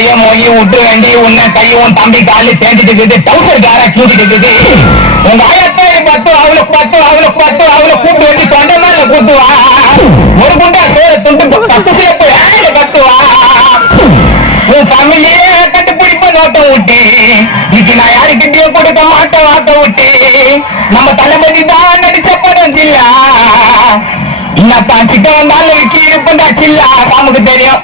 பையன் மொழி விட்டு வேண்டி உன்னை கையும் தம்பி காலு தேஞ்சிட்டு இருக்குது டவுசர் காரா கிஞ்சிட்டு இருக்குது உங்க ஆயத்தாரி பத்து அவளுக்கு பத்து அவளுக்கு பத்து அவளை கூப்பிட்டு வச்சு தொண்டை மேல கூட்டுவா ஒரு குண்டா சோறு துண்டு பத்து சேப்பு கட்டுவா உன் ஃபேமிலியே கட்டுப்பிடிப்ப நோட்டம் விட்டு இன்னைக்கு நான் யாருக்கிட்டையும் கொடுக்க மாட்டேன் வாக்க விட்டு நம்ம தளபதி தான் நடிச்ச படம் ஜில்லா இன்னத்தான் சிக்க வந்தாலும் விக்கி இருப்பா சில்லா சாமுக்கு தெரியும்